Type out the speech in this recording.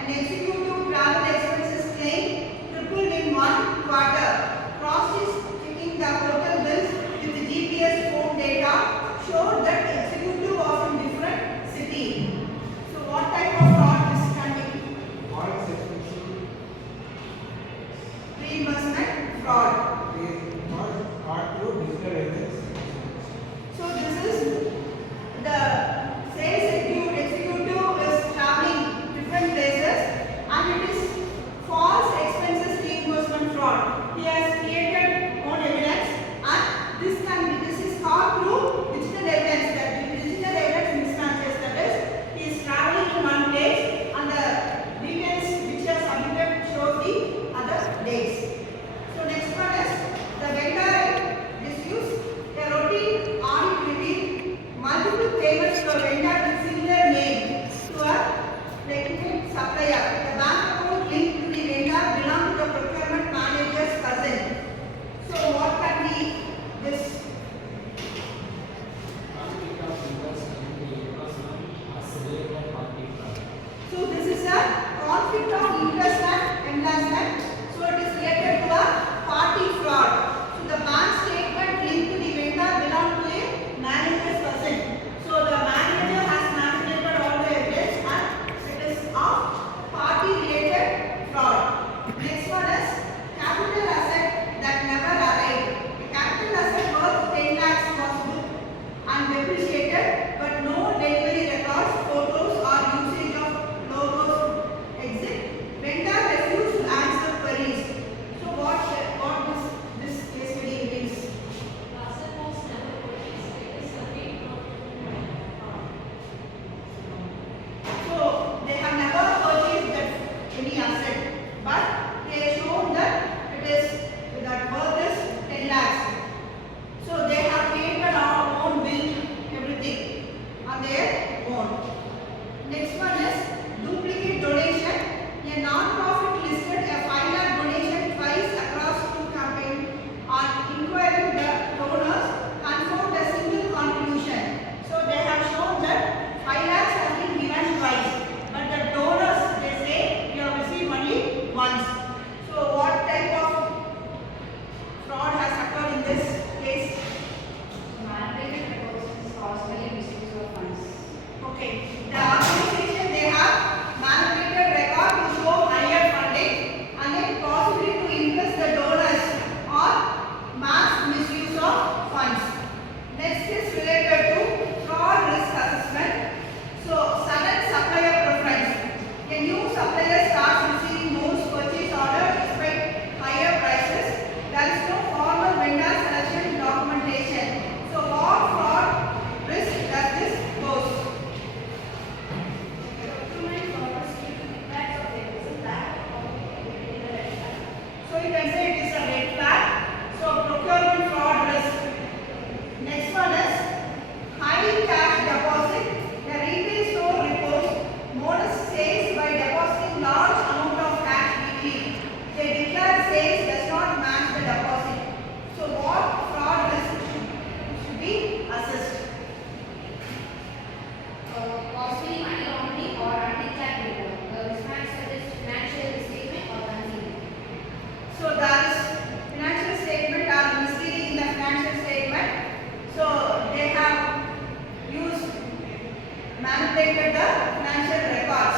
An executive travel expenses claim tripled in one quarter. Cross is checking the hotel bills with the GPS phone data showed that executive was in different city. So what type of fraud this can be? Reimbursement fraud. So this is the sales executive is traveling different places and it is false expenses reimbursement fraud. He has created own evidence and this is called through digital evidence. That digital evidence mismatches, that is he is traveling in one place and the details which are submitted shows the other days. So next one is the vendor misuse. A routine audit revealed multiple payments to a vendor with similar name to a legitimate supplier. The bank account linked to the vendor belong to the procurement manager's cousin. So what can be this? So this is a conflict of interest and enlargement. So it is related to a party fraud. So the bank statement linked to the vendor belong to a manager's cousin. So the manager has manipulated all the evidence and it is of party related fraud. Next one is capital asset that never arrived. The capital asset worth 10 lakhs was booked and depreciated, but no delivery records, photos or usage of logos exist. Vendor refused to answer queries. So what this case study means? So they have never purchased any asset, but they have shown that it is that worth is 10 lakhs. So they have created our own bill, everything on their own. Next one is duplicate donation. A non-profit listed a 5 lakh donation twice across two campaigns. On inquiring the donors, confirmed a single contribution. So they have shown that 5 lakhs have been given twice, but the donors they say you have received only once. So what type of fraud has occurred in this case? Okay, the organization they have manipulated record to show higher funding and then possibly to impress the donors or mass misuse of funds. Next is related to fraud risk assessment. So sudden supplier preference. A new supplier starts receiving most purchase orders despite higher prices. There is no formal vendor selection documentation. So what fraud risk does this pose? So you can say it is a red flag. So procurement fraud risk. Next one is high cash deposit. The retail store reports modest sales by depositing large amount of cash weekly. They declare sales does not match the deposit. So what fraud risk should be assessed? Costly money laundering or undeclared report. The mismatch suggests financial statement or concealment. So there is financial statement or misleading in the financial statement. So they have manipulated the financial record.